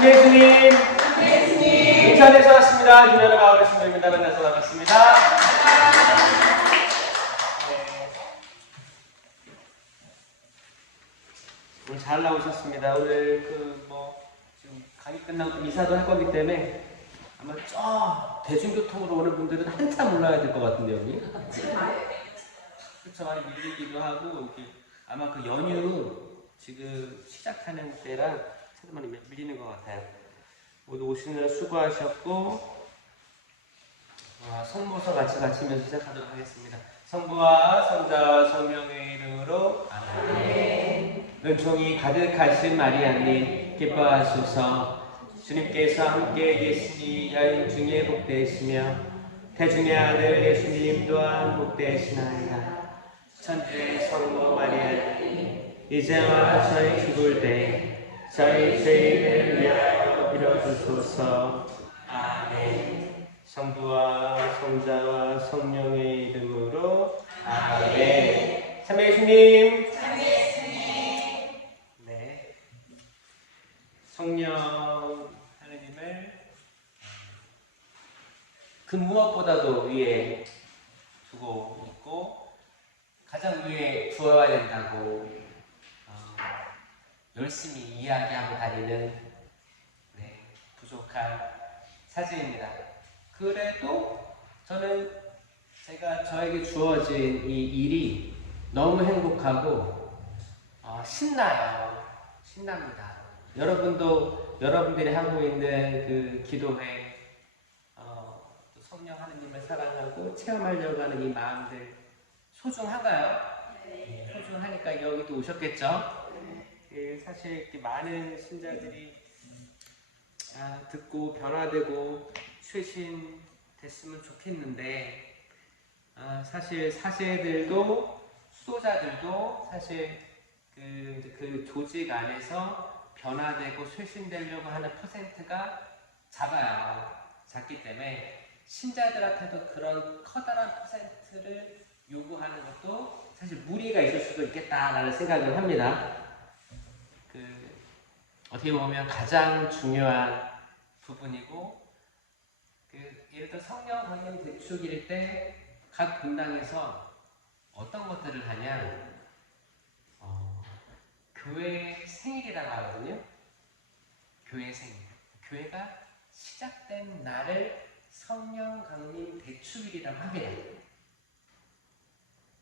예수님, 인천에서 왔습니다. 김현우 마을의 신부입니다. 만나서 반갑습니다. 오늘 잘 나오셨습니다. 오늘 지금 강의 끝나고 이사도 할 거기 때문에 아마 저 대중교통으로 오는 분들은 한참 올라야 될 것 같은데요, 여기. 그렇죠. 많이 밀리기도 하고 이렇게 아마 그 연휴 지금 시작하는 때랑 차도 많이 밀리는 것 같아요. 모두 오시느라 수고하셨고 성모서 같이 가시면서 시작하도록 하겠습니다. 성부와 성자와 성령의 이름으로 아멘. 은총이 가득하신 마리아님 기뻐하소서. 주님께서 함께 계시니 여인 중에 복되시며 태중의 아들 예수님 또한 복되시나이다. 천주의 성모 마리아님 이제와 저희 죽을 때 저희 죄인을 위하여 빌어주소서. 아멘. 성부와 성자와 성령의 이름으로 아멘. 참여 예수님. 네. 성령 하느님을 그 무엇보다도 위에 두고 있고 가장 위에 두어야 된다고 열심히 이야기하고 다니는 부족한 사진입니다. 그래도 저는 제가 저에게 주어진 이 일이 너무 행복하고 신나요. 신납니다. 여러분도 여러분들이 하고 있는 그 기도회 성령 하느님을 사랑하고 체험하려고 하는 이 마음들 소중한가요? 네. 소중하니까 여기도 오셨겠죠? 사실 이렇게 많은 신자들이 듣고 변화되고 쇄신됐으면 좋겠는데 사실 사제들도 수도자들도 사실 그 조직 안에서 변화되고 쇄신되려고 하는 퍼센트가 작기 때문에 신자들한테도 그런 커다란 퍼센트를 요구하는 것도 사실 무리가 있을 수도 있겠다라는 생각을 합니다. 어떻게 보면 가장 중요한 부분이고 예를 들어 성령 강림 대축일 때 각 분당에서 어떤 것들을 하냐 교회 생일이라고 하거든요. 교회 생일. 교회가 시작된 날을 성령 강림 대축일이라고 합니다.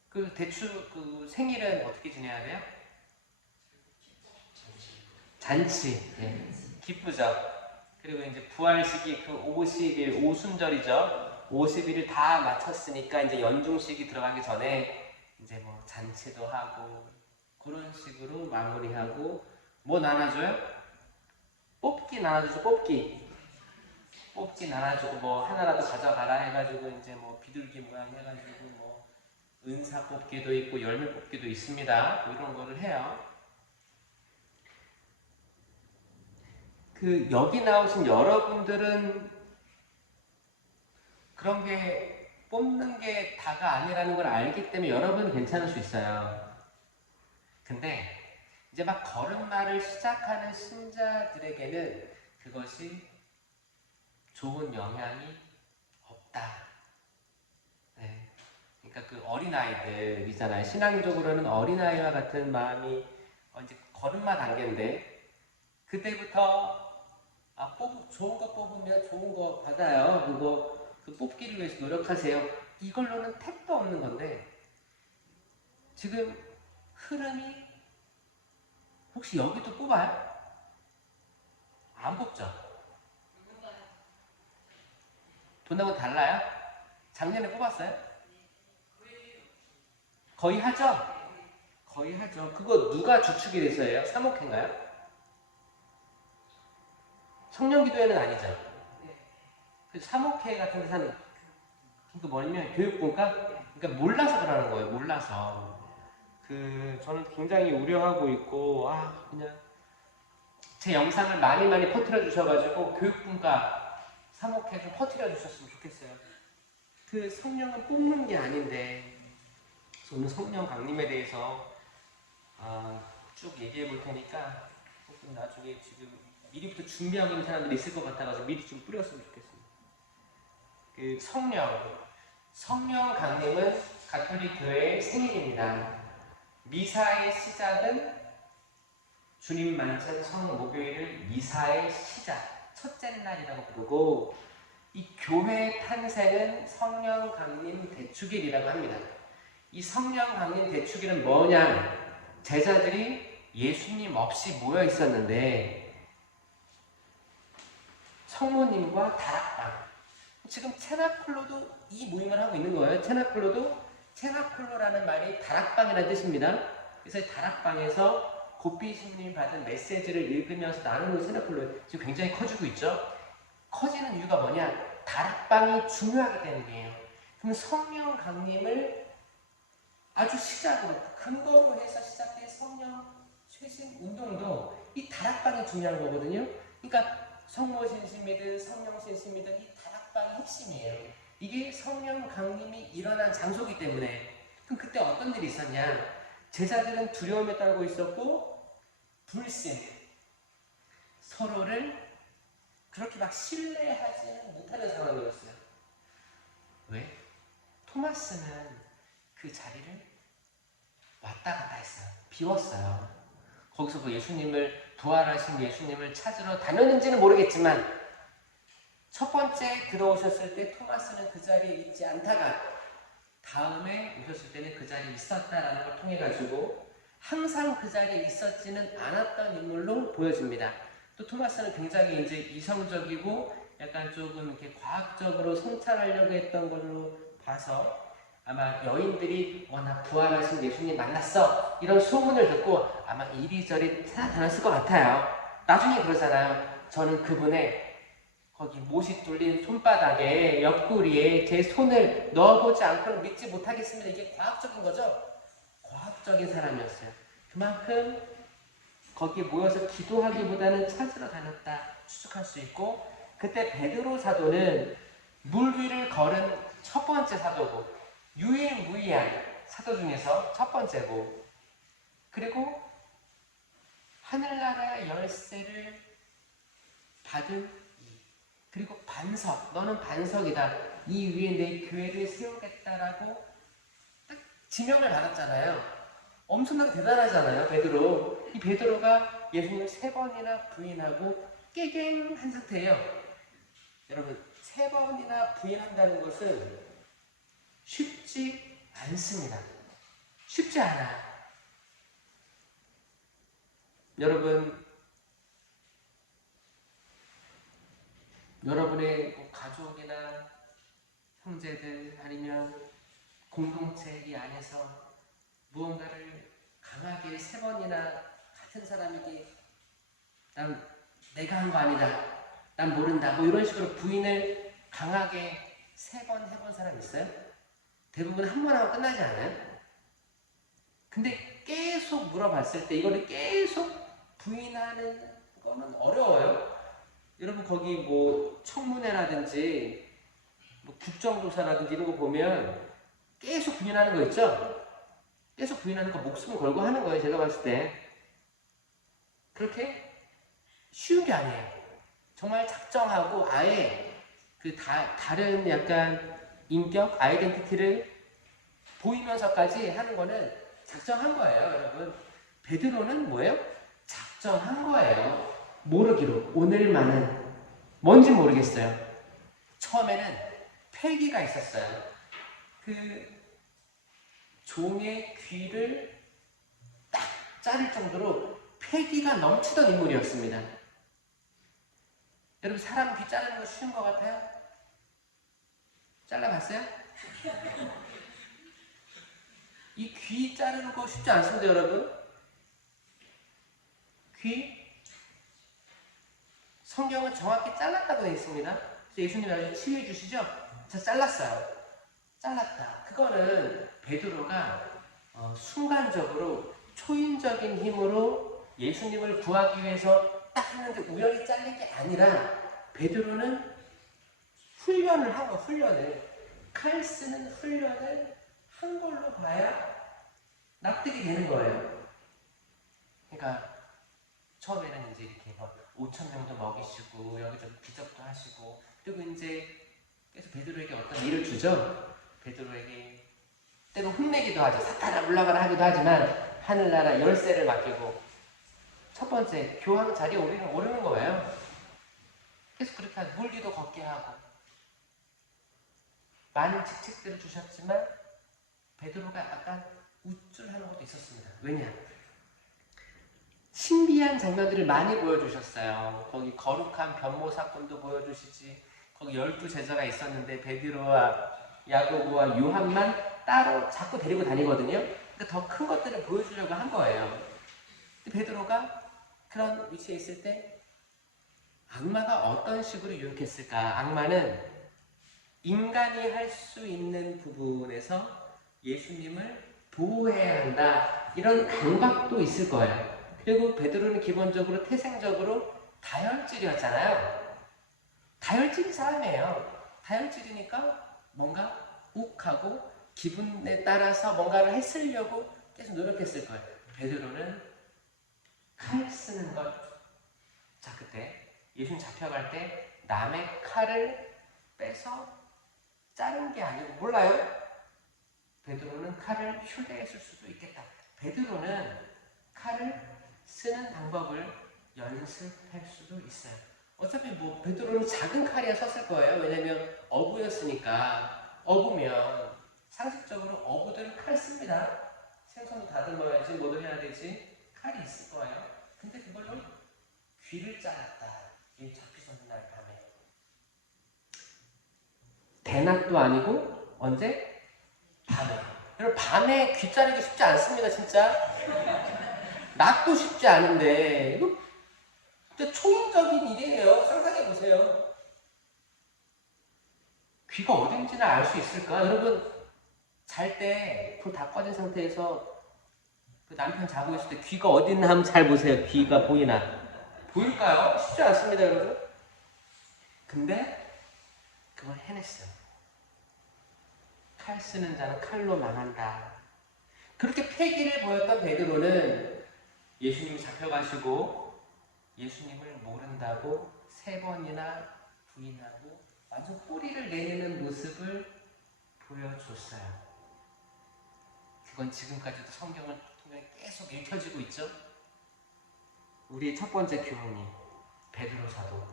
그 생일은 어떻게 지내야 돼요? 잔치. 기쁘죠. 그리고 이제 부활식이 그 50일 오순절이죠. 50일을 다 마쳤으니까 이제 연중식이 들어가기 전에 이제 뭐 잔치도 하고 그런 식으로 마무리하고 뭐 나눠줘요? 뽑기 나눠주죠. 뽑기 나눠주고 뭐 하나라도 가져가라 해가지고 이제 뭐 비둘기 모양 해가지고 뭐 은사 뽑기도 있고 열매 뽑기도 있습니다. 뭐 이런 거를 해요. 여기 나오신 여러분들은 그런 게 뽑는 게 다가 아니라는 걸 알기 때문에 여러분은 괜찮을 수 있어요. 근데 이제 막 걸음마를 시작하는 신자들에게는 그것이 좋은 영향이 없다. 그러니까 그 어린아이들이잖아요. 신앙적으로는 어린아이와 같은 마음이 이제 걸음마 단계인데 그때부터 좋은 거 뽑으면 좋은 거 받아요. 그 뽑기를 위해서 노력하세요. 이걸로는 택도 없는 건데 지금 흐름이 혹시 여기도 뽑아요? 안 뽑죠? 돈하고 달라요? 작년에 뽑았어요? 거의 하죠? 거의 하죠. 그거 누가 주축이 돼서예요? 사목회인가요? 청년기도회는 아니죠. 사목회 같은 데서는 뭐냐면 교육분과 그러니까 몰라서 그러는 거예요. 몰라서 저는 굉장히 우려하고 있고 그냥 제 영상을 많이 퍼뜨려 주셔가지고 교육분과 사목회 좀 퍼뜨려 주셨으면 좋겠어요. 성령은 뽑는 게 아닌데 오늘 성령 강림에 대해서 쭉 얘기해 볼 테니까 나중에 지금 미리부터 준비하고 있는 사람들이 있을 것 같아가지고 미리 좀 뿌렸으면 좋겠습니다. 그 성령 강림은 가톨릭 교회의 생일입니다. 미사의 시작은 주님 만찬 성목요일을 미사의 시작, 첫째 날이라고 부르고, 이 교회의 탄생은 성령 강림 대축일이라고 합니다. 이 성령 강림 대축일은 뭐냐? 제자들이 예수님 없이 모여 있었는데 성모님과 다락방, 지금 체나클로도 이 모임을 하고 있는 거예요. 체나클로라는 말이 다락방이라는 뜻입니다. 그래서 다락방에서 고삐신님이 받은 메시지를 읽으면서 나누는 체나클로 지금 굉장히 커지고 있죠. 커지는 이유가 뭐냐? 다락방이 중요하기 때문이에요. 그럼 성령 강림을 아주 시작으로, 근거로 해서 시작된 성령 쇄신 운동도 이 다락방이 중요한 거거든요. 그러니까 성모 신심이든 성령 신심이든 이 다락방이 핵심이에요. 이게 성령 강림이 일어난 장소이기 때문에. 그럼 그때 어떤 일이 있었냐? 제자들은 두려움에 떨고 있었고, 불신, 서로를 그렇게 막 신뢰하지는 못하는 상황이었어요. 왜? 토마스는 그 자리를 왔다 갔다 했어요. 비웠어요. 거기서 뭐 부활하신 예수님을 찾으러 다녔는지는 모르겠지만, 첫 번째 들어오셨을 때 토마스는 그 자리에 있지 않다가 다음에 오셨을 때는 그 자리에 있었다라는 걸 통해 가지고 항상 그 자리에 있었지는 않았던 인물로 보여집니다. 또 토마스는 굉장히 이제 이성적이고 약간 조금 이렇게 과학적으로 성찰하려고 했던 걸로 봐서 아마 여인들이 나 부활하신 예수님 만났어 이런 소문을 듣고 아마 이리저리 찾아다녔을 것 같아요. 나중에 그러잖아요. 저는 그분의 거기 못이 뚫린 손바닥에 옆구리에 제 손을 넣어보지 않고는 믿지 못하겠습니다. 이게 과학적인 거죠? 과학적인 사람이었어요. 그만큼 거기에 모여서 기도하기보다는 찾으러 다녔다 추측할 수 있고, 그때 베드로 사도는 물 위를 걸은 첫 번째 사도고 유일무이한 사도 중에서 첫 번째고, 그리고 하늘나라의 열쇠를 받은 그리고 반석, 너는 반석이다. 이 위에 내 교회를 세우겠다라고 딱 지명을 받았잖아요. 엄청나게 대단하잖아요, 베드로. 이 베드로가 예수님을 3번이나 부인하고 깨갱한 상태예요. 여러분, 3번이나 부인한다는 것은 쉽지 않습니다. 쉽지 않아요. 여러분의 가족이나 형제들 아니면 공동체 이 안에서 무언가를 강하게 3번이나 같은 사람에게 내가 한 거 아니다, 난 모른다, 뭐 이런 식으로 부인을 강하게 3번 해본 사람 있어요? 대부분 한 번 하고 끝나지 않아요? 근데 계속 물어봤을 때 이거를 계속 부인하는 거는 어려워요. 여러분 거기 뭐 청문회라든지 뭐 국정조사라든지 이런 거 보면 계속 부인하는 거 있죠? 계속 부인하는 거 목숨을 걸고 하는 거예요. 제가 봤을 때 그렇게 쉬운 게 아니에요. 정말 작정하고 아예 그 다른 약간 인격, 아이덴티티를 보이면서까지 하는 거는 작정한 거예요. 여러분 베드로는 뭐예요? 작정한 거예요. 모르기로. 오늘만은 뭔지 모르겠어요. 처음에는 폐기가 있었어요. 그 종의 귀를 딱 자를 정도로 폐기가 넘치던 인물이었습니다. 여러분 사람 귀 자르는 거 쉬운 것 같아요? 잘라봤어요? 이 귀 자르는 거 쉽지 않습니다, 여러분. 귀 성경은 정확히 잘랐다고 되어 있습니다. 그래서 예수님이 아주 치유해 주시죠? 자, 잘랐어요. 잘랐다. 그거는 베드로가 순간적으로 초인적인 힘으로 예수님을 구하기 위해서 딱 했는데 우연히 잘린 게 아니라 베드로는 훈련을 한 거, 칼 쓰는 훈련을 한 걸로 봐야 납득이 되는 거예요. 그러니까 처음에는 이제 이렇게 5천 명도 먹이시고 여기저기 기적도 하시고, 그리고 이제 계속 베드로에게 어떤 일을 주죠. 베드로에게 때로 혼내기도 하죠. 사탄아 물러가라 하기도 하지만 하늘나라 열쇠를 맡기고 첫 번째 교황 자리에 오르는 거예요. 계속 그렇게 하고 물기도 걷게 하고 많은 직책들을 주셨지만 베드로가 약간 우쭐하는 것도 있었습니다. 왜냐? 신비한 장면들을 많이 보여주셨어요. 거기 거룩한 변모 사건도 보여주시지. 거기 12제자가 있었는데 베드로와 야고보와 요한만 따로 자꾸 데리고 다니거든요. 근데 더 큰 것들을 보여주려고 한 거예요. 근데 베드로가 그런 위치에 있을 때 악마가 어떤 식으로 유혹했을까? 악마는 인간이 할 수 있는 부분에서 예수님을 보호해야 한다, 이런 강박도 있을 거예요. 그리고 베드로는 기본적으로 태생적으로 다혈질이었잖아요. 다혈질이 사람이에요. 다혈질이니까 뭔가 욱하고 기분에 따라서 뭔가를 했으려고 계속 노력했을 거예요. 베드로는 칼 쓰는 것. 자, 그때 예수님 잡혀갈 때 남의 칼을 빼서 자른 게 아니고, 몰라요? 베드로는 칼을 휴대했을 수도 있겠다. 베드로는 칼을 쓰는 방법을 연습할 수도 있어요. 어차피 뭐 베드로는 작은 칼이야 썼을 거예요. 왜냐면 어부였으니까. 어부면 상식적으로 어부들은 칼 씁니다. 생선도 다듬어야지, 뭐도 해야 되지. 칼이 있을 거예요. 근데 그걸로 귀를 잘랐다. 이 잡히던 날 밤에. 대낮도 아니고 언제? 밤에. 여러분, 밤에 귀 자르기 쉽지 않습니다, 진짜. 낮도 쉽지 않은데 이거 진짜 초인적인 일이에요. 상상해 보세요. 귀가 어딘지는 알 수 있을까? 여러분, 잘 때 불 다 꺼진 상태에서 그 남편 자고 있을 때 귀가 어디 있나 한번 잘 보세요. 귀가 보이나? 보일까요? 쉽지 않습니다, 여러분. 근데 그걸 해냈어요. 칼 쓰는 자는 칼로 망한다. 그렇게 패기를 보였던 베드로는 예수님이 잡혀가시고 예수님을 모른다고 3번이나 부인하고 완전 꼬리를 내리는 모습을 보여줬어요. 그건 지금까지도 성경을 통해 계속 읽혀지고 있죠. 우리의 첫 번째 교훈이 베드로 사도.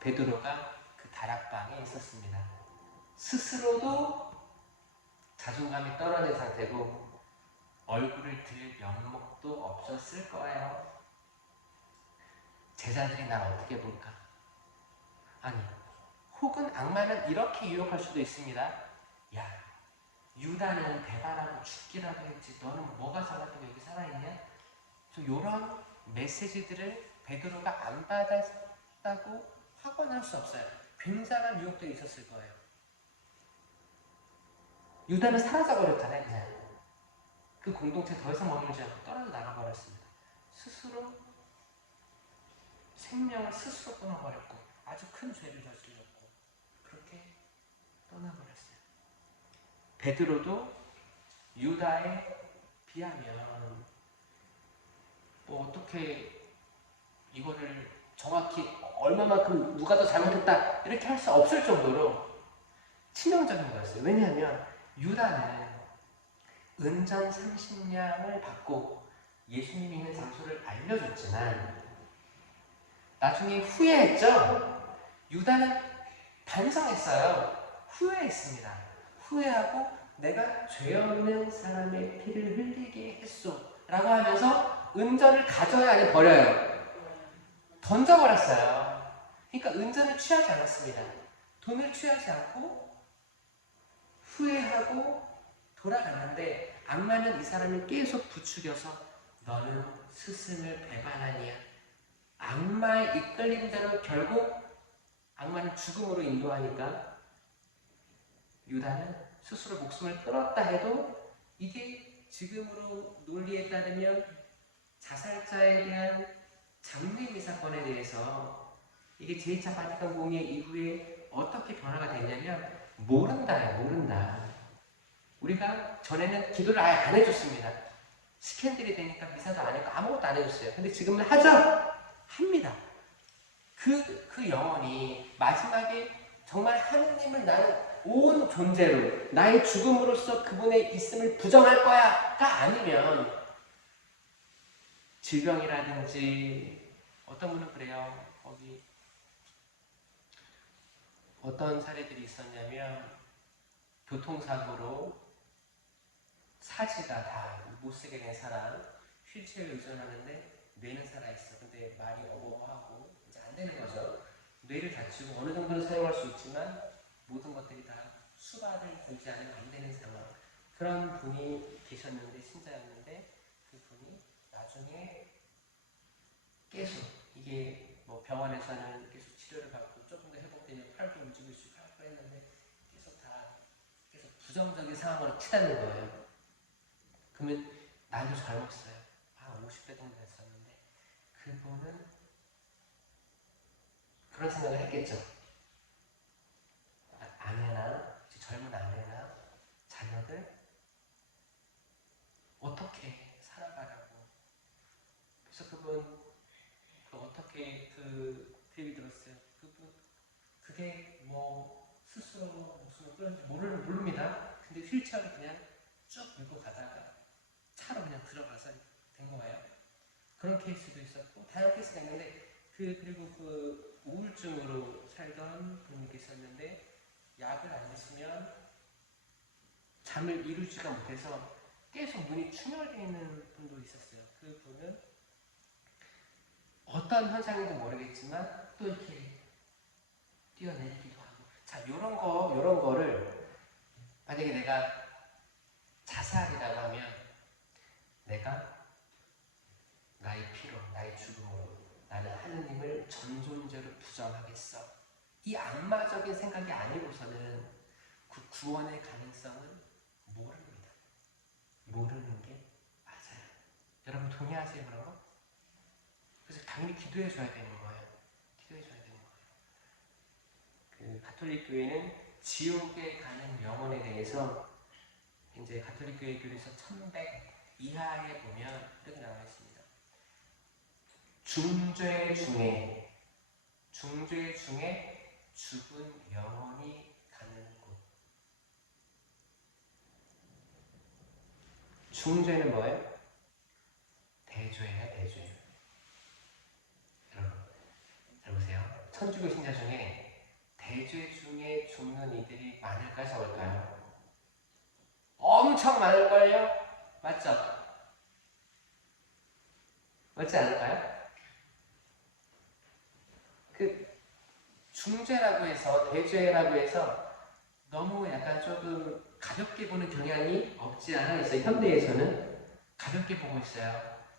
베드로가 그 다락방에 있었습니다. 스스로도 자존감이 떨어진 상태고 얼굴을 들 면목도 없었을 거예요. 제자들이 날 어떻게 볼까? 아니, 혹은 악마는 이렇게 유혹할 수도 있습니다. 야, 유다는 배반하고 죽기라도 했지, 너는 뭐가 잘났다고 여기 살아있냐? 이런 메시지들을 베드로가 안 받았다고 확언할 수 없어요. 굉장한 유혹들이 있었을 거예요. 유다는 사라져버렸잖아요. 그냥 그 공동체에 더 이상 머물지 않고 떨어져 나가버렸습니다. 스스로 생명을 스스로 끊어버렸고 아주 큰 죄를 저질렀고 그렇게 떠나버렸어요. 베드로도 유다에 비하면 뭐 어떻게 이거를 정확히 얼마만큼 누가 더 잘못했다 이렇게 할 수 없을 정도로 치명적인 거였어요. 왜냐하면 유다는 은전 30냥을 받고 예수님이 있는 장소를 알려줬지만 나중에 후회했죠. 유다는 반성했어요. 후회했습니다. 후회하고 내가 죄 없는 사람의 피를 흘리게 했소 라고 하면서 은전을 가져야 아니 버려요. 던져버렸어요. 그러니까 은전을 취하지 않았습니다. 돈을 취하지 않고 후회하고 돌아갔는데 악마는 이 사람을 계속 부추겨서 너는 스승을 배반하니야. 악마의 이끌림 대로 결국 악마는 죽음으로 인도하니까 유다는 스스로 목숨을 끊었다 해도 이게 지금으로 논리에 따르면 자살자에 대한 장례미 사건에 대해서 이게 제2차 바티칸 공의 이후에 어떻게 변화가 됐냐면 모른다. 우리가 전에는 기도를 아예 안 해줬습니다. 스캔들이 되니까 미사도 안 했고 아무것도 안 해줬어요. 근데 지금은 하죠? 합니다. 그 영혼이 마지막에 정말 하느님을 나는 온 존재로 나의 죽음으로써 그분의 있음을 부정할 거야가 아니면 질병이라든지 어떤 분은 그래요. 거기 어떤 사례들이 있었냐면 교통사고로 사지가 다 못 쓰게 된 사람 휠체어에 의존하는데 뇌는 살아있어. 근데 말이 어버버하고 이제 안 되는 거죠. 뇌를 다치고 어느 정도는 사용할 수 있지만 모든 것들이 다 수발을 들지 않으면 안 되는 상황. 그런 분이 계셨는데 신자였는데 그분이 나중에 계속 이게 뭐 병원에서는 계속 치료를 받고 조금 더 회복되면 팔도 움직일 수 있고 하고 했는데 계속 부정적인 상황으로 치닫는 거예요. 그러면 나이도 젊었어요. 50대 정도 됐었는데 그분은 그런 생각을 했겠죠. 아내나 젊은 아내나 자녀들 어떻게 살아가라고. 그래서 그분 어떻게 그 얘기 들었어요. 그분 그게 뭐 스스로 목숨을 끊는지 모릅니다. 근데 휠체어를 그냥 쭉 밀고 가다가 차로 그냥 들어가서 된 거예요. 그런 케이스도 있었고 다양한 케이스가 있는데 그리고 그 우울증으로 살던 분이 계셨는데 약을 안 드시면 잠을 이루지가 못해서 계속 눈이 충혈되어 있는 분도 있었어요. 그 분은 어떤 현상인지 모르겠지만 또 이렇게 뛰어내리기도 하고. 자, 요런 거를 만약에 내가 자살이라고 하면 내가 나의 피로, 나의 죽음으로 나는 하느님을 전존재로 부정하겠어. 이 악마적인 생각이 아니고서는 그 구원의 가능성은 모릅니다. 모르는 게 맞아요. 여러분 동의하세요 그런 거? 그래서 당연히 기도해 줘야 되는 거예요. 기도해 줘야 되는 거예요. 그 가톨릭 교회는 지옥에 가는 영혼에 대해서 이제 가톨릭 교회 교리서 1100 이하에 보면 이렇게 나와 있습니다. 중죄 중에 죽은 영혼이 가는 곳. 중죄는 뭐예요? 대죄예요, 대죄. 여러분, 잘 보세요. 천주교 신자 중에 대죄 중에 죽는 이들이 많을까요, 적을까요? 엄청 많을걸요? 맞죠? 맞지 않을까요? 그 중죄라고 해서 대죄라고 해서 너무 약간 조금 가볍게 보는 경향이 없지 않아 있어요. 현대에서는 가볍게 보고 있어요.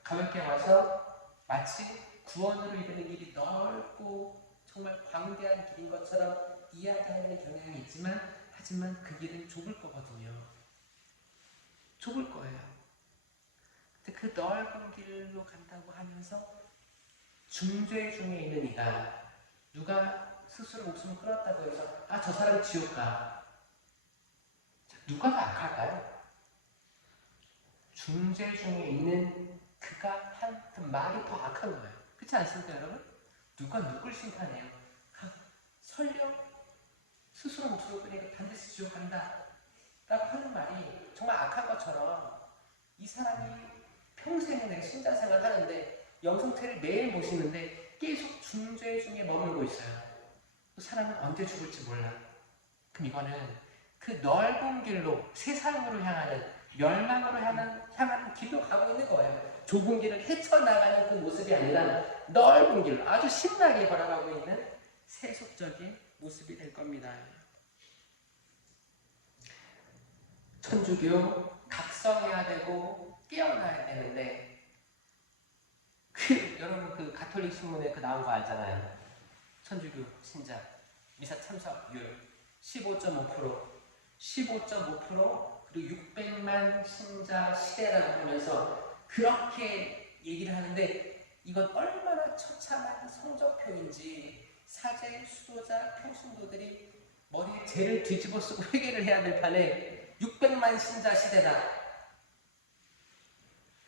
가볍게 봐서 마치 구원으로 이르는 길이 넓고 정말 광대한 길인 것처럼 이야기하는 경향이 있지만 하지만 그 길은 좁을 거거든요. 좁을 거예요. 근데 그 넓은 길로 간다고 하면서 중죄 중에 있는 이가 누가 스스로 목숨을 끊었다고 해서 저 사람 지옥 가. 누가 더 악할까요? 중죄 중에 있는 그가 한 그 말이 더 악한 거예요. 그렇지 않습니까 여러분? 누가 누굴 심판해요? 설령 스스로 목숨을 끊으니까 반드시 지옥 간다 라고 하는 말이 정말 악한 것처럼 이 사람이 평생에 내가 신자 생활 하는데 영성체를 매일 모시는데 계속 중죄 중에 머물고 있어요. 그 사람은 언제 죽을지 몰라. 그럼 이거는 그 넓은 길로 세상으로 향하는 멸망으로 향하는 길로 가고 있는 거예요. 좁은 길을 헤쳐나가는 그 모습이 아니라 넓은 길로 아주 신나게 걸어가고 있는 세속적인 모습이 될 겁니다. 천주교 각성해야 되고 깨어나야 되는데 여러분 그 가톨릭 신문에 나온 거 알잖아요. 천주교 신자 미사 참석률 15.5% 15.5% 그리고 600만 신자 시대라고 하면서 그렇게 얘기를 하는데 이건 얼마나 처참한 성적표인지 사제, 수도자, 평신도들이 머리에 죄를 뒤집어 쓰고 회개를 해야 될 판에 600만 신자 시대다.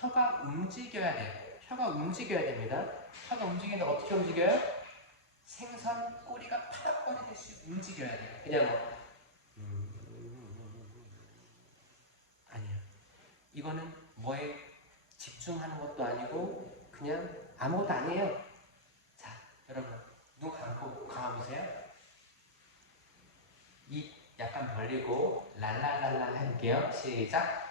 혀가 움직여야 돼요. 혀가 움직여야 됩니다. 혀가 움직이는데 어떻게 움직여요? 생선 꼬리가 파닥거리듯이 움직여야 돼요. 그냥 뭐 아니에요. 이거는 뭐에 집중하는 것도 아니고 그냥 아무것도 아니에요. 자, 여러분 눈 감아보세요. 입 약간 벌리고 랄랄랄라 해볼게요. 시작.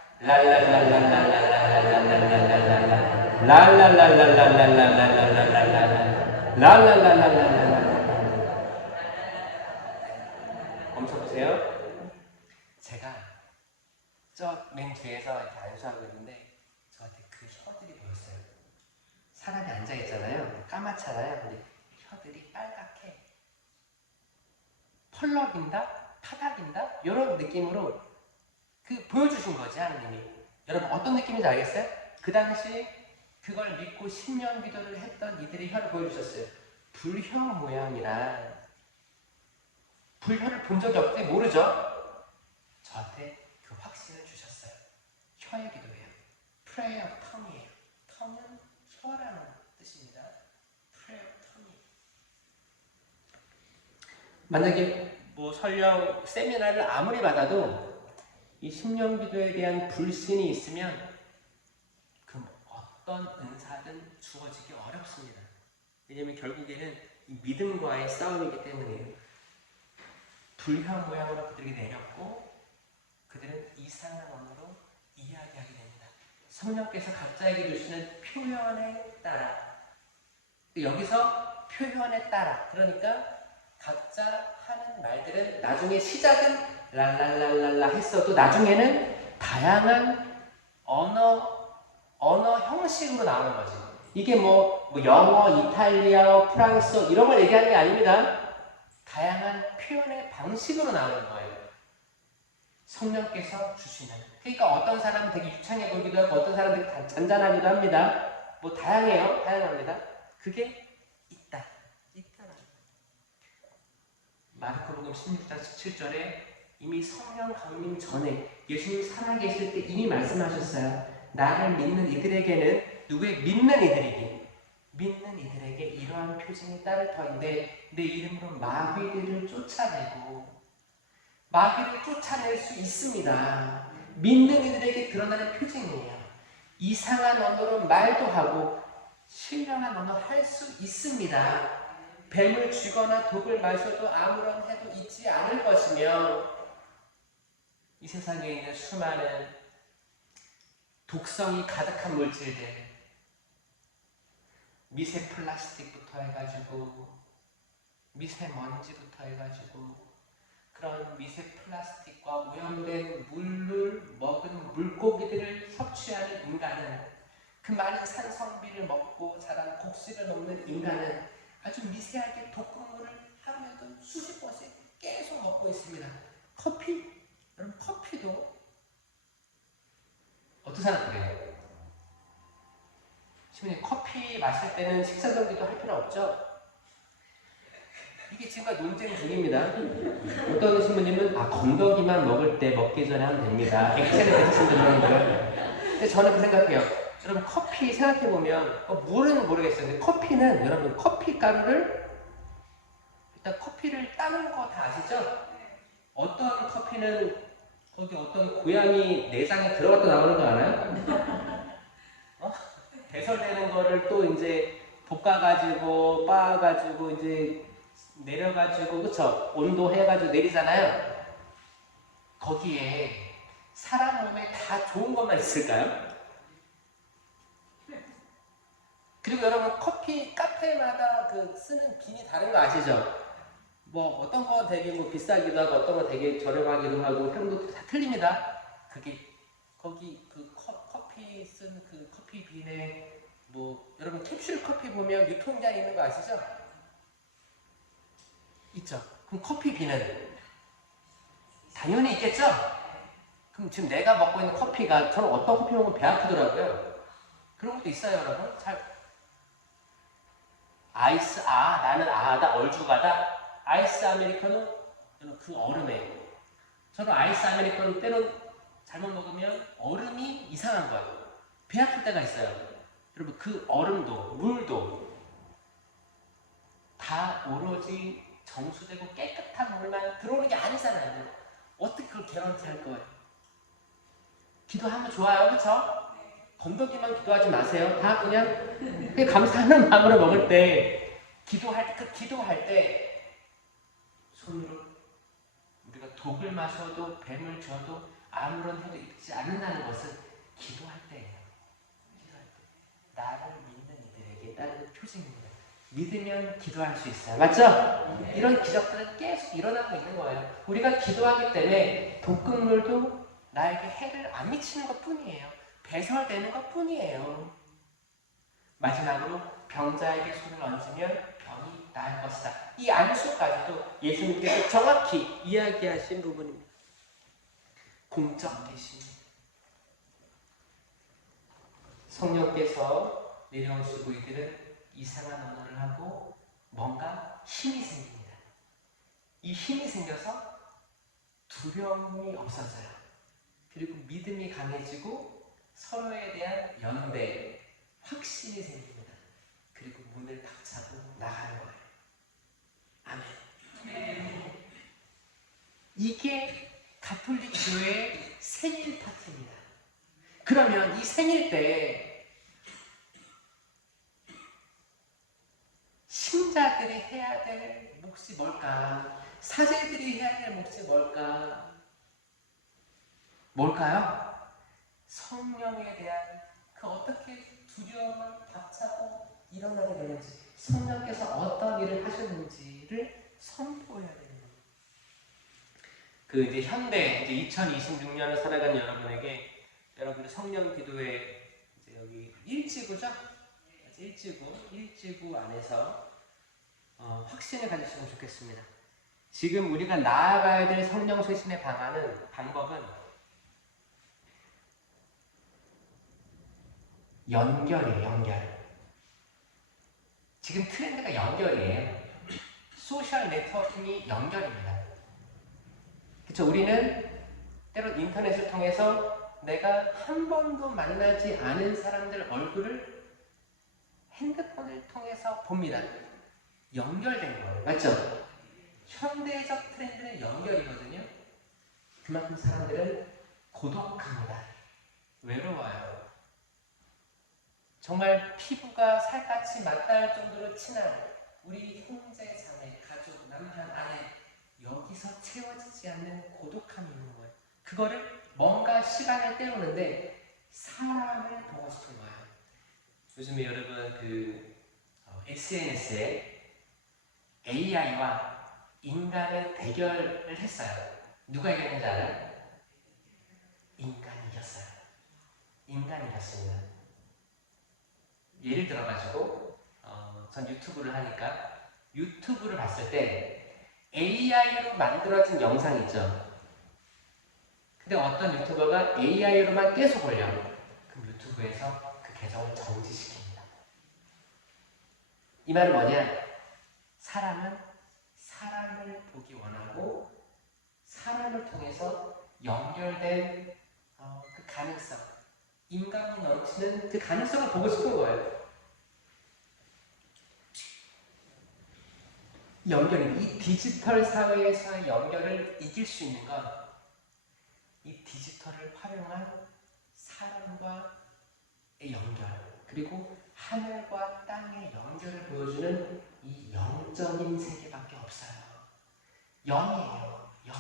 멈춰보세요. 제가 저 맨 뒤에서 이렇게 안수하고 있는데 저한테 그 혀들이 보였어요. 사람이 앉아있잖아요. 까맣잖아요. 근데 혀들이 빨갛게 펄럭인다? 파닥인다? 이런 느낌으로 보여주신 거지, 하느님이. 여러분, 어떤 느낌인지 알겠어요? 그 당시 그걸 믿고 신령 기도를 했던 이들의 혀를 보여주셨어요. 불혀 모양이라. 불혀를 본 적이 없대 모르죠? 저한테 그 확신을 주셨어요. 혀의 기도예요. Prayer of tongue이에요. tongue는 혀라는 뜻입니다. Prayer of tongue. 만약에 뭐 설령 세미나를 아무리 받아도 이 심령기도에 대한 불신이 있으면 그 어떤 은사든 주어지기 어렵습니다. 왜냐하면 결국에는 이 믿음과의 싸움이기 때문이에요. 불혀 모양으로 그들이 내렸고 그들은 이상한 언어로 이야기하게 됩니다. 성령께서 각자에게 주시는 표현에 따라, 여기서 표현에 따라, 그러니까 각자 하는 말들은 나중에 시작은 랄랄랄랄라 했어도 나중에는 다양한 언어 형식으로 나오는 거지. 이게 뭐 영어, 이탈리아어, 프랑스어 이런 걸 얘기하는 게 아닙니다. 다양한 표현의 방식으로 나오는 거예요. 성령께서 주시는. 그러니까 어떤 사람은 되게 유창해 보이기도 하고 어떤 사람은 되게 잔잔하기도 합니다. 뭐 다양해요. 다양합니다. 그게 있다라는 마르코복음 16장 17절에 이미 성령 강림 전에 예수님 살아계실 때 이미 말씀하셨어요. 나를 믿는 이들에게는 누구의 믿는 이들에게 믿는 이들에게 이러한 표징이 따를 터인데 내 이름으로 마귀들을 쫓아내고 마귀를 쫓아낼 수 있습니다. 믿는 이들에게 드러나는 표징이에요. 이상한 언어로 말도 하고 신령한 언어 할 수 있습니다. 뱀을 쥐거나 독을 마셔도 아무런 해도 있지 않을 것이며 이 세상에 있는 수많은 독성이 가득한 물질들, 미세 플라스틱부터 해가지고 미세먼지부터 해가지고 그런 미세 플라스틱과 오염된 물을 먹은 물고기들을 섭취하는 인간은, 그 많은 산성비를 먹고 자란 곡식을 먹는 인간은 아주 미세하게 독극물을 하루에도 수십 번씩 계속 먹고 있습니다. 커피? 여러분 커피도 어떤 사람 그래요? 시민님 커피 마실 때는 식사 정지도 할 필요 없죠? 이게 지금까지 논쟁 중입니다. 어떤 신부님은 건더기만 먹을 때 먹기 전에 하면 됩니다. 액체를 드신다는 거예요. 근데 저는 그 생각해요. 여러분 커피 생각해보면 물은 모르겠어요. 근데 커피는 여러분 커피 가루를 일단 커피를 따는 거 다 아시죠? 어떤 커피는 거기 어떤 고양이 내장에 들어갔다 나오는 거 알아요? 배설되는 거를 또 이제 볶아가지고 빻아가지고 이제 내려가지고 그쵸? 온도 해가지고 내리잖아요. 거기에 사람 몸에 다 좋은 것만 있을까요? 그리고 여러분 커피 카페마다 쓰는 비니 다른 거 아시죠? 뭐 어떤 거 되게 뭐 비싸기도 하고 어떤 거 되게 저렴하기도 하고 향도 다 틀립니다. 그게 거기 커피 쓴 커피 빈에 뭐 여러분 캡슐 커피 보면 유통기한 있는 거 아시죠? 있죠. 그럼 커피 빈은 당연히 있겠죠? 그럼 지금 내가 먹고 있는 커피가 저는 어떤 커피 먹으면 배 아프더라고요. 그런 것도 있어요, 여러분. 아이스 나는 나 얼죽하다. 아이스 아메리카노 그 얼음에 저는 아이스 아메리카노 때론 잘못 먹으면 얼음이 이상한 거예요. 배 아플 때가 있어요. 여러분 그 얼음도 물도 다 오로지 정수되고 깨끗한 물만 들어오는 게 아니잖아요. 어떻게 그걸 개런티할 거예요? 기도하면 좋아요, 그렇죠? 건더기만 기도하지 마세요. 다 그냥 감사하는 마음으로 먹을 때 기도할 때 손으로 우리가 독을 마셔도 뱀을 쥐어도 아무런 해도 있지 않는다는 것은 기도할 때예요. 기도할 때 나를 믿는 이들에게 따르는 표징입니다. 믿으면 기도할 수 있어요. 맞죠? 이런 기적들은 계속 일어나고 있는 거예요. 우리가 기도하기 때문에 독극물도 나에게 해를 안 미치는 것 뿐이에요. 배설되는 것 뿐이에요. 마지막으로 병자에게 손을 얹으면 병이 나을 것이다. 이 안수까지도 예수님께서 정확히 이야기하신 부분입니다. 공적 대신 성령께서 내려오시고 이들은 이상한 언어를 하고 뭔가 힘이 생깁니다. 이 힘이 생겨서 두려움이 없어져요. 그리고 믿음이 강해지고 서로에 대한 연대, 확신이 생깁니다. 그리고 문을 박차고 나가는 거예요. 아멘. 이게 가톨릭 교회의 생일 파티입니다. 그러면 이 생일 때 신자들이 해야 될 몫이 뭘까? 사제들이 해야 될 몫이 뭘까? 뭘까요? 성령에 대한 그 어떻게 두려움을 박차고 일어나게 되는지, 성령께서 어떤 일을 하셨는지를 선포해야 됩니다. 그 이제 현대 이제 2026년을 살아가는 여러분에게 여러분의 성령 기도회 이제 여기 1지구죠? 1지구 안에서 확신을 가지시면 좋겠습니다. 지금 우리가 나아가야 될 성령 쇄신의 방법은 연결이에요. 연결. 지금 트렌드가 연결이에요. 소셜 네트워킹이 연결입니다. 그렇죠? 우리는 때로 인터넷을 통해서 내가 한 번도 만나지 않은 사람들 얼굴을 핸드폰을 통해서 봅니다. 연결된 거예요. 맞죠? 현대적 트렌드는 연결이거든요. 그만큼 사람들은 고독합니다. 외로워요. 정말 피부가 살갗이 맞닿을 정도로 친한 우리 형제, 자매, 가족, 남편, 아내 여기서 채워지지 않는 고독함이 있는 거예요. 그거를 뭔가 시간을 때우는데 사람을 보고 싶은 거예요. 요즘에 여러분 SNS에 AI와 인간의 대결을 했어요. 누가 이겼는지 알아요? 인간이 이겼어요. 인간이 이겼습니다. 예를 들어가지고 전 유튜브를 하니까 유튜브를 봤을 때 AI로 만들어진 영상 있죠. 근데 어떤 유튜버가 AI로만 계속 올려. 그럼 유튜브에서 그 계정을 정지시킵니다. 이 말은 뭐냐? 사람은 사람을 보기 원하고 사람을 통해서 연결된 그 가능성, 인간이 넘치는 그 가능성을 보고 싶은 거예요. 연결이 이 디지털 사회에서의 연결을 이길 수 있는 건 이 디지털을 활용한 사람과의 연결, 그리고 하늘과 땅의 연결을 보여주는 이 영적인 세계밖에 없어요. 영이에요. 영.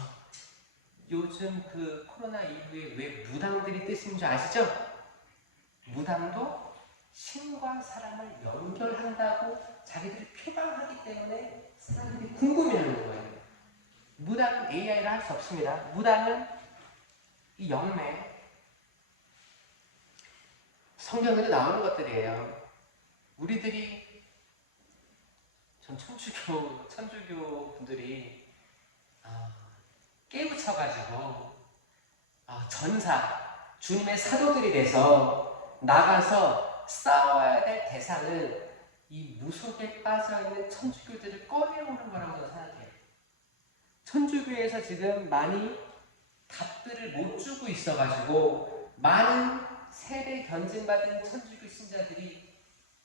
요즘 그 코로나 이후에 왜 무당들이 뜨신 줄 아시죠? 무당도 신과 사람을 연결한다고 자기들이 표방하기 때문에 사람들이 궁금해하는 거예요. 무당은 AI를 할 수 없습니다. 무당은 이 영매, 성경에도 나오는 것들이에요. 우리들이 전 천주교 분들이 깨우쳐가지고 전사, 주님의 사도들이 돼서 나가서 싸워야 될 대상은 이 무속에 빠져있는 천주교들을 꺼내오는 거라고 저는 생각해요. 천주교에서 지금 많이 답들을 못 주고 있어가지고 많은 세례 견진받은 천주교 신자들이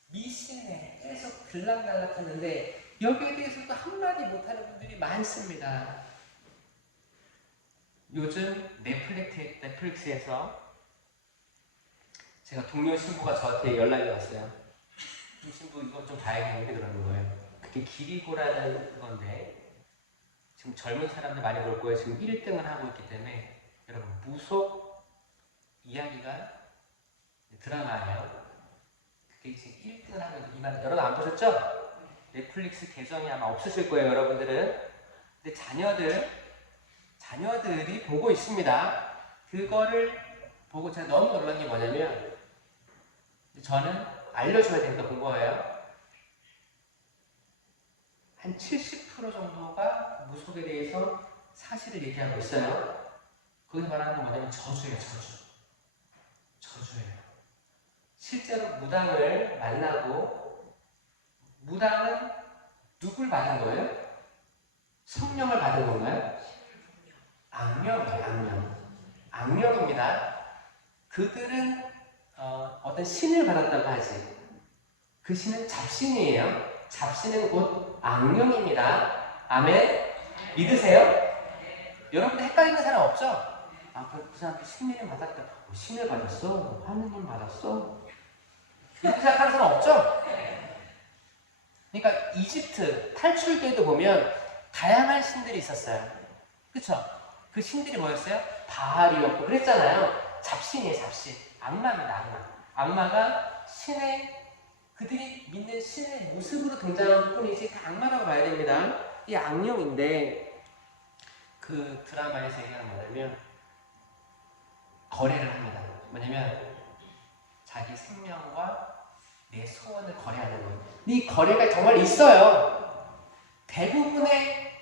미신에 계속 들락날락하는데 여기에 대해서도 한마디 못하는 분들이 많습니다. 요즘 넷플릭스에서 제가 동료 신부가 저한테 연락이 왔어요. 신부 이거 좀 봐야겠는데 그러는 거예요. 그게 기리고라는 건데 지금 젊은 사람들 많이 볼 거예요. 지금 1등을 하고 있기 때문에 여러분 무속 이야기가 드라마예요. 그게 지금 1등을 하고 있는 이만 여러분 안 보셨죠? 넷플릭스 계정이 아마 없으실 거예요, 여러분들은. 근데 자녀들이 보고 있습니다. 그거를 보고 제가 너무 놀란 게 뭐냐면 저는 알려줘야 되니까 본 거예요. 한 70% 정도가 무속에 대해서 사실을 얘기하고 있어요. 거기서 말하는 건 뭐냐면 저주예요, 저주예요. 실제로 무당을 만나고 무당은 누굴 받은 거예요? 성령을 받은 건가요? 악령입니다. 그들은 어떤 신을 받았다고 하지. 그 신은 잡신이에요. 잡신은 곧 악령입니다. 아멘? 믿으세요? 여러분들 헷갈리는 사람 없죠? 아, 그 사람한테 신을 받았다. 신을 받았어? 하느님 받았어? 이렇게 생각하는 사람 없죠? 그러니까 이집트 탈출기에도 보면 다양한 신들이 있었어요. 그쵸? 그 신들이 뭐였어요? 바알이었고 그랬잖아요. 잡신이에요, 잡신. 악마입니다, 악마가 그들이 믿는 신의 모습으로 등장한 뿐이지 다 악마라고 봐야 됩니다. 이 악령인데 그 드라마에서 얘기하는 뭐냐면 거래를 합니다. 뭐냐면 자기 생명과 내 소원을 거래하는 거예요. 이 거래가 정말 있어요. 대부분의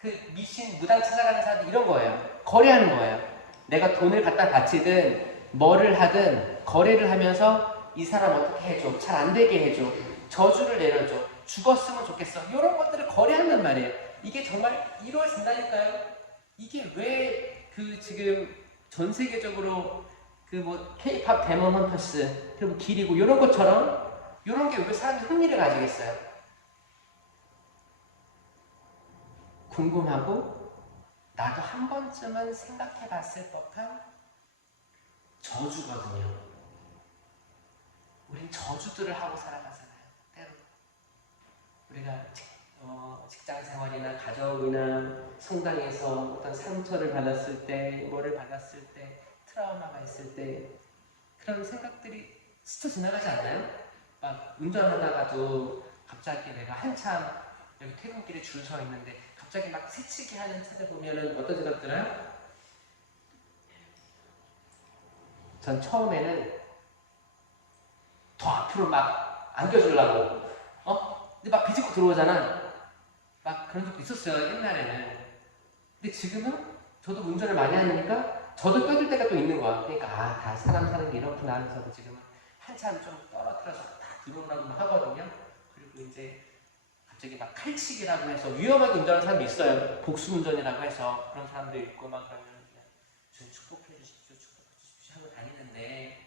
그 미신, 무당 찾아가는 사람들 이런 거예요. 거래하는 거예요. 내가 돈을 갖다 바치든 뭐를 하든 거래를 하면서 이 사람 어떻게 해줘, 잘 안 되게 해줘, 저주를 내려줘, 죽었으면 좋겠어, 이런 것들을 거래한단 말이에요. 이게 정말 이루어진다니까요. 이게 왜 그 지금 전 세계적으로 그 뭐 K-팝 데몬 헌터스 그리고 기리고 이런 것처럼 이런 게 왜 사람들이 흥미를 가지겠어요? 궁금하고 나도 한 번쯤은 생각해 봤을 법한 저주거든요. 우린 저주들을 하고 살아가잖아요. 때로 우리가 직장 생활이나 가정이나 성당에서 어떤 상처를 받았을 때, 뭐를 받았을 때, 트라우마가 있을 때 그런 생각들이 스쳐 지나가지 않나요? 막 운전하다가도 갑자기 내가 한참 여기 퇴근길에 줄 서 있는데 갑자기 막 새치기 하는 차들 보면은 어떤 생각 들어요? 전 처음에는 더 앞으로 막 안겨주려고 근데 막 비집고 들어오잖아. 막 그런 적도 있었어요, 옛날에는. 근데 지금은 저도 운전을 많이 하니까 저도 껴들 때가 또 있는 거야. 그러니까 다 사람 사는 게 이렇구나 하면서 지금은 한참 좀 떨어뜨려서 다 들어오라고 하거든요. 그리고 이제 갑자기 막 칼치기라고 해서 위험하게 운전하는 사람이 있어요. 복수운전이라고 해서 그런 사람도 있고 막 그러면 그냥 좀 축복해 주십시오 하고 다니는데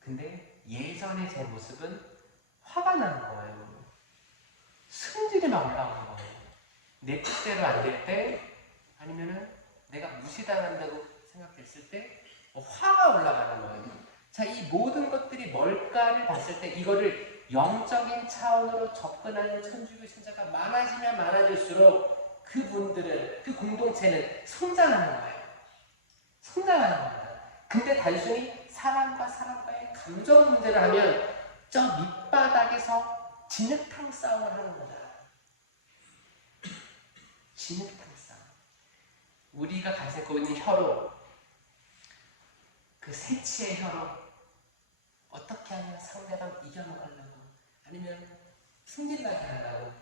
근데 예전의 제 모습은 화가 나는 거예요. 승질이 막 올라오는 거예요. 내 뜻대로 안 될 때 아니면은 내가 무시당한다고 생각됐을 때 화가 올라가는 거예요. 자, 이 모든 것들이 뭘까를 봤을 때 이거를 영적인 차원으로 접근하는 천주교 신자가 많아지면 많아질수록 그분들은, 그 공동체는 성장하는 거예요. 성장하는 겁니다. 근데 단순히 사람과 사람과의 감정 문제를 하면 저 밑바닥에서 진흙탕 싸움을 하는 거다. 진흙탕 싸움. 우리가 가지고 있는 혀로, 그 새치의 혀로 어떻게 하면 상대방 이겨먹으려고, 아니면 승질나게 하려고,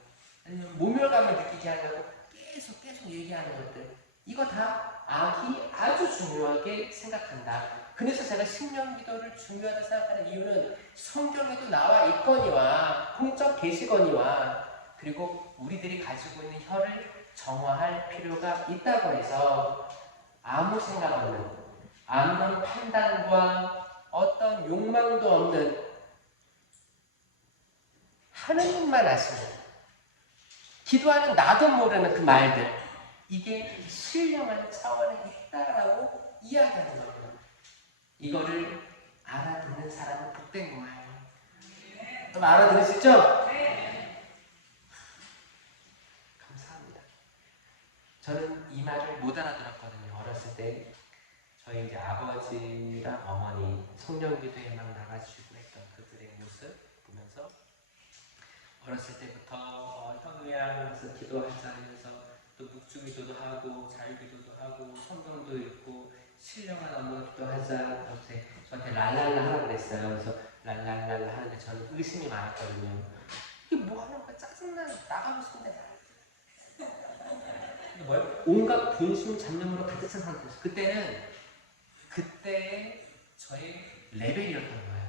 아니면 모멸감을 느끼게 하려고 계속 얘기하는 것들, 이거 다 악이 아주 중요하게 생각한다. 그래서 제가 신명기도를 중요하다 생각하는 이유는 성경에도 나와 있거니와 공적 계시거니와 그리고 우리들이 가지고 있는 혀를 정화할 필요가 있다고 해서 아무 생각 없는 아무런 판단과 어떤 욕망도 없는 하느님만 아시는, 기도하는 나도 모르는 그 말들, 이게 신령한 차원에 있다라고 이야기하는 겁니다. 이거를 알아듣는 사람은 복된 거예요. 좀 알아들으시죠? 감사합니다. 저는 이 말을 못 알아들었거든요. 어렸을 때 저희 이제 아버지랑 어머니 성령기도에 막 나가주시고 했던 그들의 모습 보면서 어렸을 때부터 현우양에서 기도하자 하면서 또 묵주기도도 하고 자유기도도 하고 성경도 읽고 신령한 업무 기도하자. 저한테 랄랄라 하라고 그랬어요. 그래서 랄랄랄라 하는데 저는 의심이 많았거든요. 이게 뭐 하는 거야? 짜증나. 나가고 싶은데. 이게 뭐야? 온갖 분심 잡념으로 가득 찬 상태였어요. 그때 저의 레벨이었던 거예요.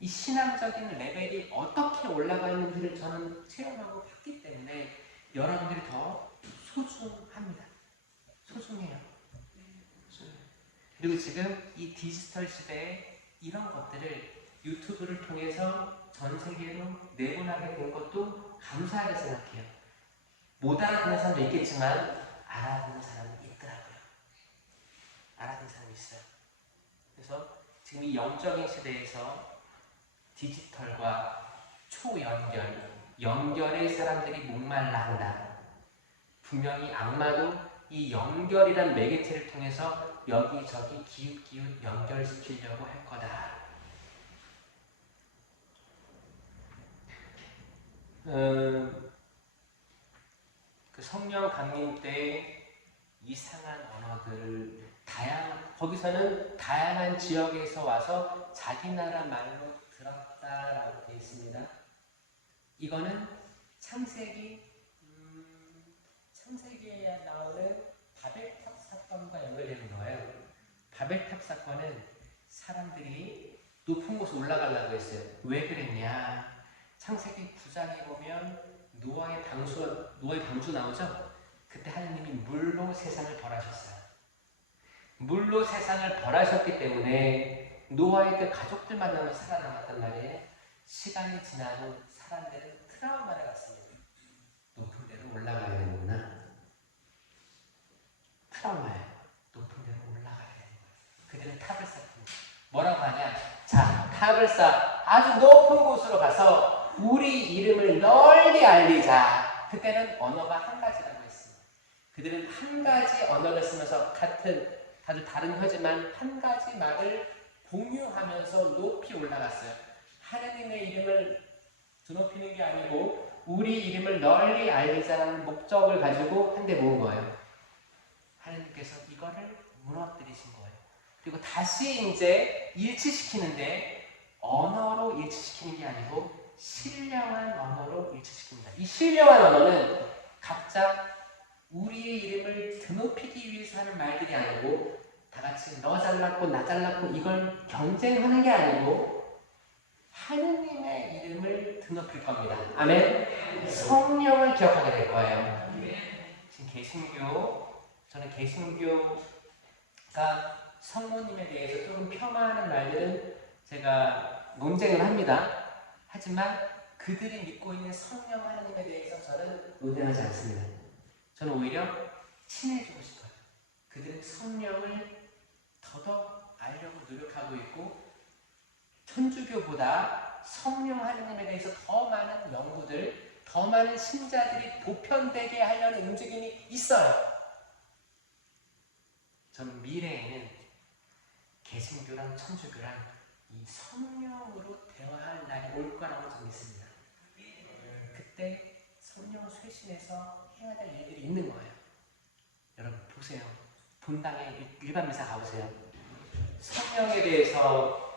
이 신앙적인 레벨이 어떻게 올라가 있는지를 저는 체험하고 봤기 때문에 여러분들이 더 소중합니다. 소중해요. 그리고 지금 이 디지털 시대에 이런 것들을 유튜브를 통해서 전 세계로 내보내게 된 것도 감사하게 생각해요. 못 알아듣는 사람도 있겠지만 알아듣는 사람이 있더라고요. 알아듣는 사람이 있어요. 그래서 지금 이 영적인 시대에서 디지털과 연결의 사람들이 목말라 한다. 분명히 악마도 이 연결이란 매개체를 통해서 여기저기 기웃기웃 연결시키려고 할 거다. 그 성령 강림 때 이상한 언어들, 거기서는 다양한 지역에서 와서 자기 나라 말로 들었다라고 되어 있습니다. 이거는 창세기에 나오는 바벨탑 사건과 연결되는 거예요. 바벨탑 사건은 사람들이 높은 곳에 올라가려고 했어요. 왜 그랬냐? 창세기 9장에 보면 노아의 방주 나오죠? 그때 하나님이 물로 세상을 벌하셨어요. 물로 세상을 벌하셨기 때문에 노아의 그 가족들만 남아 살아남았단 말이에요. 시간이 지난 후 사람들은 트라우마를 갖습니다. 높은 데로 올라가야 되는구나. 트라우마예요. 높은 데로 올라가야 되는 거예요. 그들은 탑을 쌓습니다. 뭐라고 하냐? 자, 탑을 쌓아 아주 높은 곳으로 가서 우리 이름을 널리 알리자. 그때는 언어가 한 가지라고 했습니다. 그들은 한 가지 언어를 쓰면서 다들 다른 혀지만 한 가지 말을 공유하면서 높이 올라갔어요. 하나님의 이름을 드높이는 게 아니고 우리 이름을 널리 알리자는 목적을 가지고 한 데 모은 거예요. 하나님께서 이거를 무너뜨리신 거예요. 그리고 다시 이제 일치시키는데 언어로 일치시키는 게 아니고 신령한 언어로 일치시킵니다. 이 신령한 언어는 각자 우리의 이름을 드높이기 위해서 하는 말들이 아니고 다 같이 너 잘났고 나 잘났고 이걸 경쟁하는 게 아니고 하느님의 이름을 드높일 겁니다. 아멘. 성령을 기억하게 될 거예요. 지금 저는 개신교가 성모님에 대해서 조금 폄하하는 말들은 제가 논쟁을 합니다. 하지만 그들이 믿고 있는 성령 하나님에 대해서 저는 논쟁하지 않습니다. 저는 오히려 친해지고 싶어요. 그들은 성령을 더더욱 알려고 노력하고 있고 천주교보다 성령 하나님에 대해서 더 많은 연구들, 더 많은 신자들이 보편되게 하려는 움직임이 있어요. 저는 미래에는 개신교랑 천주교랑 이 성령으로 대화할 날이 올 거라고 저는 믿습니다. 그때 성령 쇄신해서 해야 될 일들이 있는 거예요. 여러분 보세요. 본당에 일반 미사 가보세요. 성령에 대해서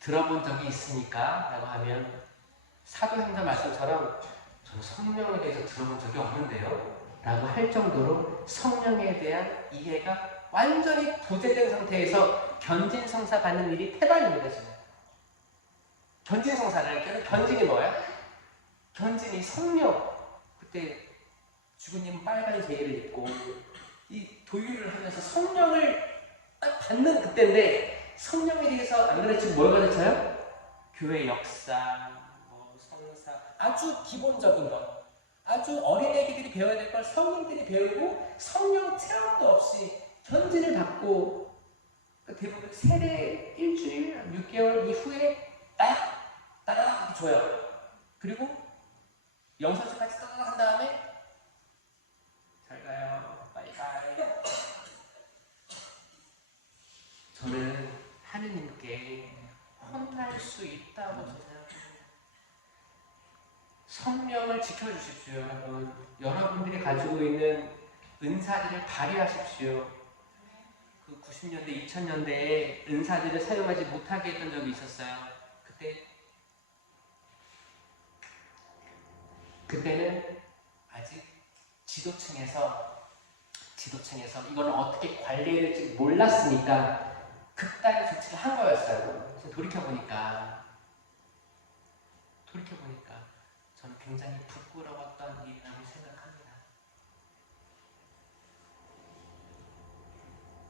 들어본 적이 있습니까? 라고 하면 사도행전 말씀처럼 저는 성령에 대해서 들어본 적이 없는데요 라고 할 정도로 성령에 대한 이해가 완전히 부재된 상태에서 견진성사 받는 일이 태반입니다. 지금 견진성사를 견진이 뭐야? 견진이 성령. 그때 주부님은 빨간 제의를 입고 이 도유를 하면서 성령을 딱 받는 그때인데 성령에 대해서 안 가르치고 뭘 가르쳐요? 교회 역사, 뭐 성사, 아주 기본적인 것, 아주 어린애기들이 배워야 될 걸 성인들이 배우고 성령 체험도 없이 견지를 받고 대부분 세례 일주일, 6개월 이후에 딱 따라락 이렇게 줘요. 그리고 영서증까지 따라락 한 다음에 잘 가요. 바이바이. 저는 하느님께 혼날 수 있다고 생각합니다. 성령을 지켜주십시오, 여러분. 여러분들이 가지고 있는 은사들을 발휘하십시오. 그 90년대, 2000년대에 은사들을 사용하지 못하게 했던 적이 있었어요. 그때는 아직 지도층에서 이걸 어떻게 관리해야 될지 몰랐으니까 그따위 조치를 한 거였어요. 지금 돌이켜보니까 저는 굉장히 부끄러웠던 일이라고 생각합니다.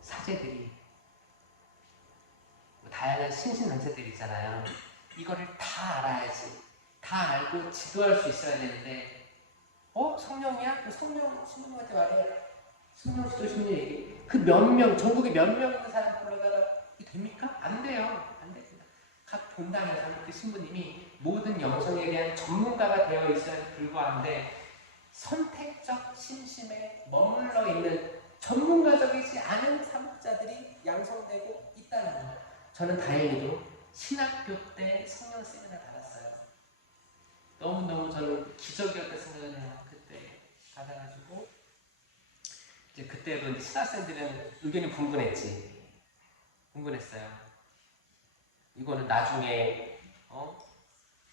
사제들이 다양한 신신단체들이 있잖아요. 이거를 다 알아야지, 다 알고 지도할 수 있어야 되는데 성령이야? 그 성령 신부님한테 말해. 성령 지도 신부님 얘기. 그 몇 명, 전국에 몇 명 있는 사람 불러다가 이게 됩니까? 안 돼요. 안 됩니다. 각 본당에서는 그 신부님이 모든 영성에 대한 전문가가 되어 있어야 불과한데 선택적 신심에 머물러 있는 전문가적이지 않은 사목자들이 양성되고 있다는 거예요. 저는 다행히도 신학교 때 성령 세미나 받았어요. 너무너무 저는 기적이었다 생각을 해요. 그때 받아가지고 이제 그때도 이제 신학생들은 의견이 분분했어요. 이거는 나중에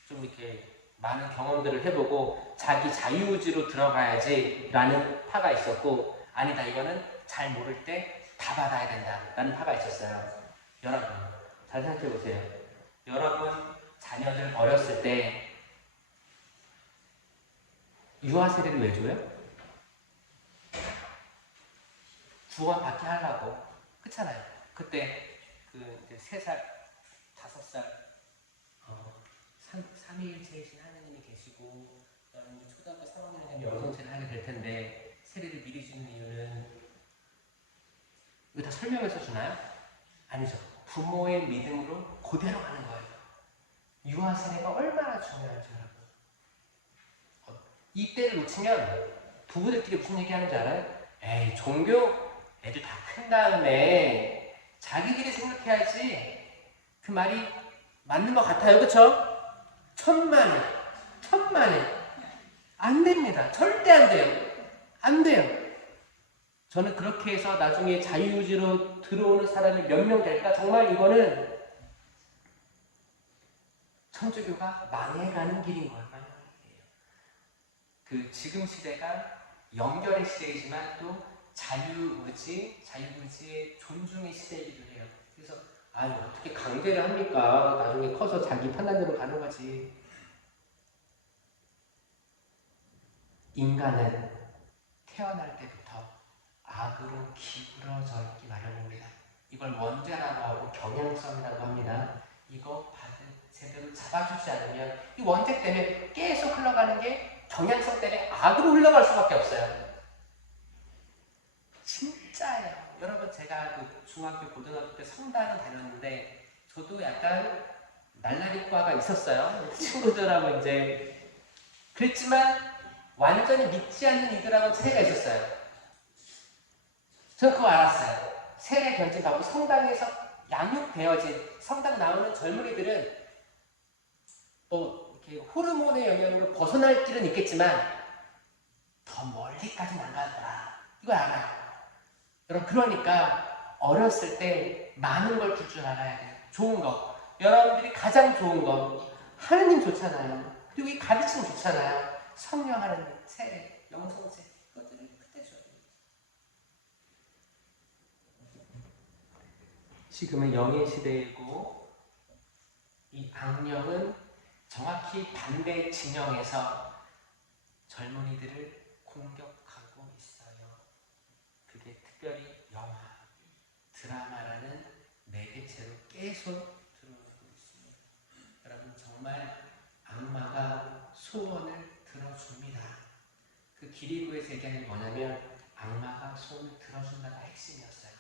좀 이렇게 많은 경험들을 해보고 자기 자유의지로 들어가야지 라는 파가 있었고, 아니다, 이거는 잘 모를 때 다 받아야 된다 라는 파가 있었어요. 여러분 잘 생각해 보세요. 여러분 자녀들 어렸을 때 유아 세례를 왜 줘요? 구원받게 하려고. 그렇잖아요. 그때 이제 3살, 5살 3위일체이신 하느님이 계시고 그다음에 초등학교 3학년 되면 영성체를 하게 될 텐데 세례를 미리 주는 이유는 이거 다 설명해서 주나요? 아니죠. 부모의 믿음으로 그대로 가는 거예요. 유아 세례가 얼마나 중요한지 여러분. 이때를 놓치면 부부들끼리 무슨 얘기하는지 알아요? 에이, 종교 애들 다 큰 다음에 자기들이 생각해야지. 그 말이 맞는 것 같아요. 그쵸? 천만에 안 됩니다. 절대 안 돼요. 안 돼요. 저는 그렇게 해서 나중에 자유의지로 들어오는 사람이 몇 명 될까? 정말 이거는 천주교가 망해가는 길인 거예요. 그 지금 시대가 연결의 시대이지만 또 자유의지의 존중의 시대이기도 해요. 그래서 어떻게 강제를 합니까? 나중에 커서 자기 판단대로 가는 거지. 인간은 태어날 때부터 악으로 기울어져 있기 마련입니다. 이걸 원죄라고 하고 경향성이라고 합니다. 이거 제대로 잡아주지 않으면 이 원죄 때문에 계속 흘러가는 게 경향성 때문에 악으로 흘러갈 수밖에 없어요. 진짜예요. 여러분, 제가 그 중학교, 고등학교 때 성당을 다녔는데 저도 약간 날라리과가 있었어요. 친구들하고 이제 그랬지만 완전히 믿지 않는 이들하고 차이가 있었어요. 저는 그거 알았어요. 세례 견직하고 성당에서 양육되어진 성당 나오는 젊은이들은 또 이렇게 호르몬의 영향으로 벗어날 길은 있겠지만 더 멀리까지는 안 가더라. 이거 알아요. 여러분, 그러니까 어렸을 때 많은 걸 줄 줄 알아야 돼요. 좋은 거. 여러분들이 가장 좋은 거. 하느님 좋잖아요. 그리고 이 가르침 좋잖아요. 성령 하느님, 세례, 영성세. 그것들을 그때 줘야 돼요. 지금은 영의 시대이고 이 악령은 정확히 반대 진영에서 젊은이들을 공격하고 있어요. 그게 특별히 영화, 드라마라는 매개체로 계속 들어오고 있습니다. 여러분 정말 악마가 소원을 들어줍니다. 그 기리고에서 얘기하는 게 뭐냐면 악마가 소원을 들어준다가 핵심이었어요.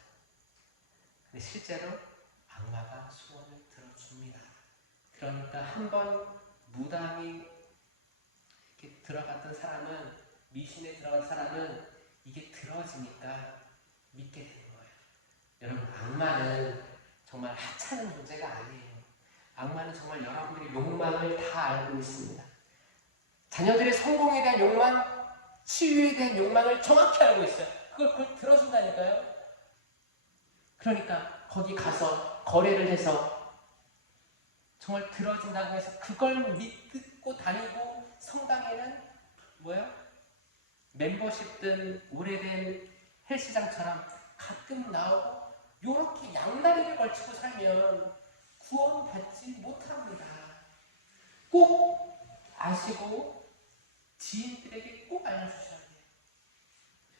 근데 실제로 악마가 소원을 들어줍니다. 그러니까 한번 무당이 이렇게 들어갔던 사람은, 미신에 들어간 사람은 이게 들어지니까 믿게 되는 거예요. 여러분 악마는 정말 하찮은 존재가 아니에요. 악마는 정말 여러분들의 욕망을 다 알고 있습니다. 자녀들의 성공에 대한 욕망, 치유에 대한 욕망을 정확히 알고 있어요. 그걸 들어준다니까요. 그러니까 거기 가서 거래를 해서 정말 들어진다고 해서 그걸 믿고 다니고, 성당에는 뭐야? 멤버십든 오래된 헬스장처럼 가끔 나오고 요렇게 양다리를 걸치고 살면 구원받지 못합니다. 꼭 아시고 지인들에게 꼭 알려주셔야 돼요.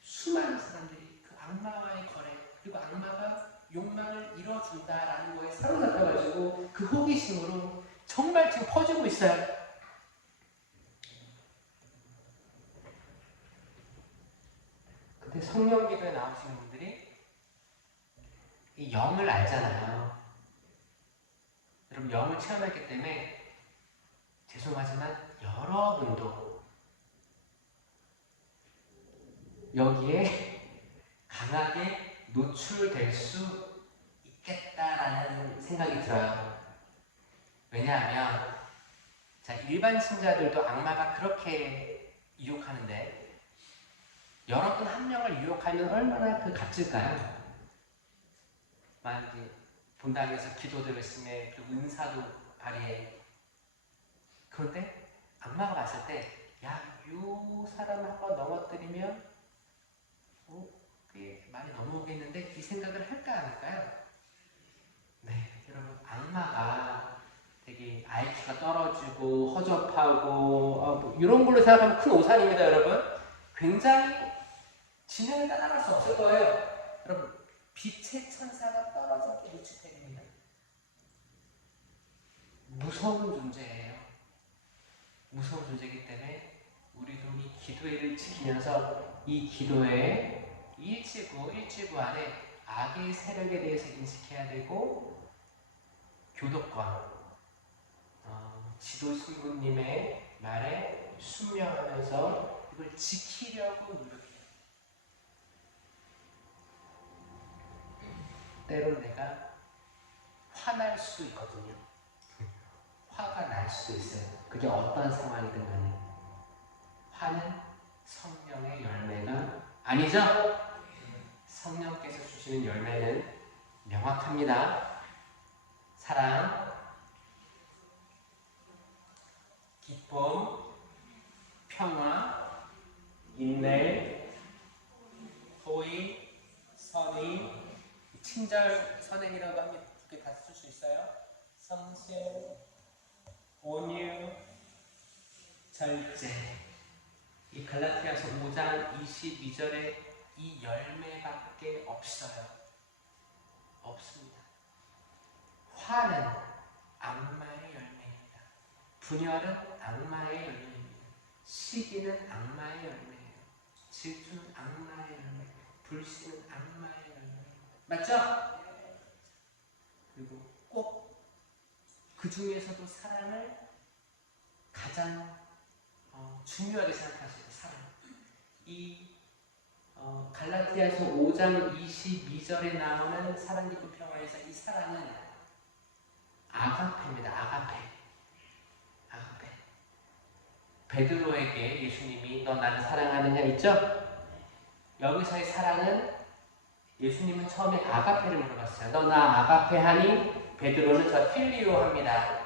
수많은 사람들이 그 악마와의 거래, 그리고 악마가 욕망을 이뤄준다라는 거에 사로잡혀가지고 그 호기심으로 정말 지금 퍼지고 있어요. 근데 성령기도에 나오시는 분들이 이 영을 알잖아요. 여러분 영을 체험했기 때문에 죄송하지만 여러분도 여기에 강하게 노출될 수 있겠다라는 생각이 들어요. 왜냐하면 자, 일반 신자들도 악마가 그렇게 유혹하는데 여러분 한 명을 유혹하면 얼마나 그 값질까요? 만약에 본당에서 기도도 열심히 해, 그리고 은사도 발휘해. 그런데 악마가 봤을 때 야, 요 사람 한번 넘어뜨리면 꽤 많이 넘어오겠는데 이 생각을 할까 안 할까요? 네, 여러분 악마가 되게 IQ가 떨어지고 허접하고 뭐 이런 걸로 생각하면 큰 오산입니다. 여러분 굉장히 진영을 따라갈 수 없을 거예요. 여러분 빛의 천사가 떨어진 게 루치페입니다. 무서운 존재예요. 무서운 존재이기 때문에 우리도 이 기도회를 지키면서 이 기도회 일지구 안에 악의 세력에 대해서 인식해야 되고, 교도권, 지도 신부님의 말에 순명하면서 이걸 지키려고 노력해요. 때론 내가 화날 수도 있거든요. 화가 날 수도 있어요. 그게 어떤 상황이든 간에. 화는 성령의 열매가 아니죠? 성령께서 주시는 열매는 명확합니다. 사랑, 기쁨, 평화, 인내, 호의, 선의, 친절, 선행이라고 하면 두 개 다 쓸 수 있어요. 성실, 온유, 절제. 이 갈라디아서 5장 22절에 이 열매밖에 없어요. 없습니다. 화는 악마의 열매입니다. 분열은 악마의 열매입니다. 시기는 악마의 열매예요. 질투는 악마의 열매, 불신은 악마의 열매입니다. 맞죠? 그리고 꼭 그 중에서도 사랑을 가장 중요하게 생각하시고, 사랑. 이 갈라디아서 5장 22절에 나오는 사랑, 기쁨, 평화에서 이 사랑은 아가페입니다. 아가페. 베드로에게 예수님이 너 나를 사랑하느냐 있죠? 여기서의 사랑은, 예수님은 처음에 아가페를 물어봤어요. 너 나 아가페 하니? 베드로는 저 필리오 합니다.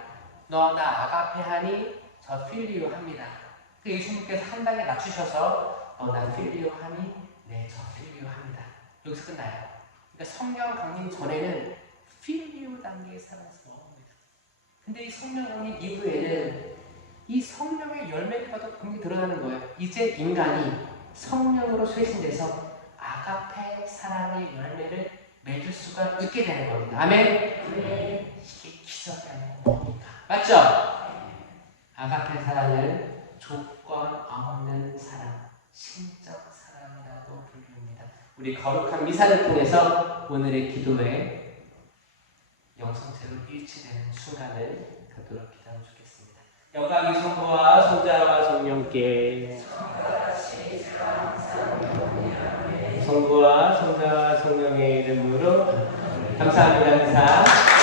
너 나 아가페 하니? 저 필리오 합니다. 그 예수님께서 한 단계 낮추셔서 너 나 필리오 하니? 네, 저 필리오 합니다. 여기서 끝나요. 그러니까 성령 강림 전에는 필리오 단계의 사랑을 먹습니다. 근데 이 성령 강림 이후에는 이 성령의 열매가 더 분명히 드러나는 거예요. 이제 인간이 성령으로 쇄신돼서 아가페 사랑의 열매를 맺을 수가 있게 되는 겁니다. 아멘? 이게 기적이라는 겁니다. 맞죠? 아가페 사랑은 조건 없는 사랑, 신적 사랑이라고 부릅니다. 우리 거룩한 미사를 통해서 오늘의 기도에 영성체로 일치되는 순간을 갖도록 기도하면 좋겠습니다. 영광이 성부와 성자와 성령께 성부와 성자와 성령의 이름으로 감사합니다. 감사.